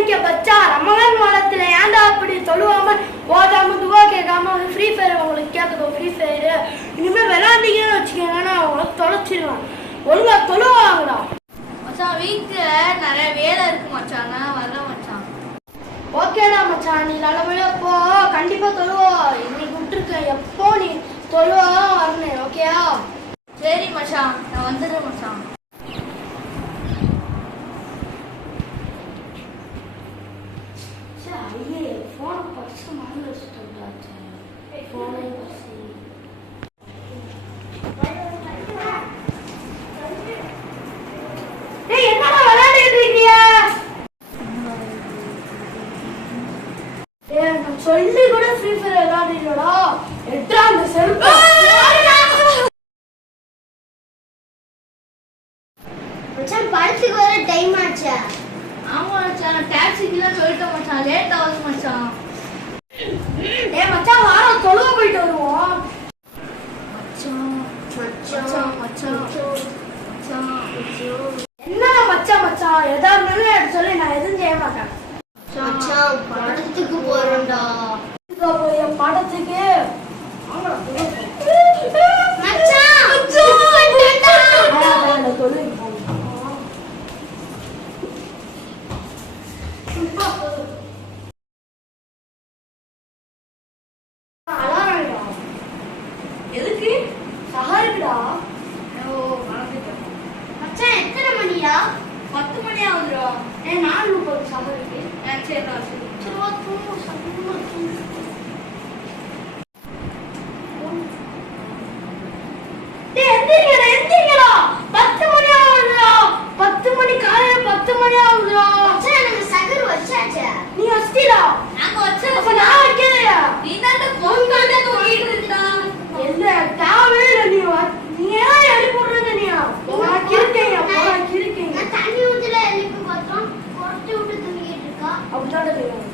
படிக்க பச்சா ரமலான் மாதத்துல ஏன்டா அப்படி தொழுவாம ஓதாம துவா கேட்காம வந்து ஃப்ரீ ஃபயர் உங்களுக்கு கேட்குதோ ஃப்ரீ ஃபயர் இனிமேல் விளையாண்டீங்கன்னு வச்சுக்கோங்கன்னா அவங்கள தொலைச்சிடலாம். ஒழுங்கா தொழுவாங்கடா மச்சான். வீட்டுல நிறைய வேலை இருக்கு மச்சான், நான் வரல மச்சான். ஓகேடா மச்சான், நீ நல்லபடியா போ, கண்டிப்பா தொழுவா. இன்னைக்கு விட்டுருக்க, எப்போ நீ தொழுவா வரணும். ஓகேயா? சரி மச்சான், நான் வந்துடுறேன் மச்சான். ஐயே போன பர்ஸ் மறந்து வச்சுட்டோம்டா. போனே பர்ஸ் என்னடா விளையாடிட்டு இருக்கீங்க? சொல்லி கூட ஃப்ரீ ஃபயர் விளையாடுறீங்களா? எட்ரா அந்த செருப்பு. மச்சான் படத்துக்கு வர டைம் ஆச்சா? ஆமா மச்சான், நான் டாக்ஸிக்கு தான் சொல்லிட்டேன் மச்சான், லேட் ஆகுது மச்சான். மச்சான் வார தொழுவ போயிட்டு வருவோம். மச்சான் மச்சான் மச்சான் மச்சான் என்னடா மச்சான் மச்சான், எதா இருந்தாலும் சொல்லி நான் எதுவும் செய்ய மாட்டேன். மச்சான் படத்துக்கு போறோம்டா. என் படத்துக்கு எதுக்கு? சஹருக்குடா. மச்சான் எத்தனை மணிடா? 10 மணி ஆகுதுடா. 4:30 சஹருக்கு. சரிடா சரி. எந்திரிங்கடா 10 மணி ஆகுதுடா. 10 மணி காலையில 10 மணி ஆகுதுடா. மச்சான் எனக்கு சகர் வச்சாச்சா? நீ வச்சிட்டா? நாங்க வச்சா அப்ப நான் வைக்கலையா? நீ தான் போன் பண்ணி தூக்கிட்டு இருந்தா. எந்த தேவையில்லை. நீ ஏன் எழுப்பி விடுறது? நான் இருக்கேன். நான் தண்ணி ஊத்துல எழுப்பி பார்த்தோம், கொட்டி விட்டு தூங்கிட்டு இருக்கா. அப்படிதான் தெரியும்.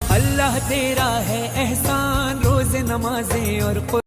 अल्लाह तेरा है एहसान, रोज़ नमाज़ें और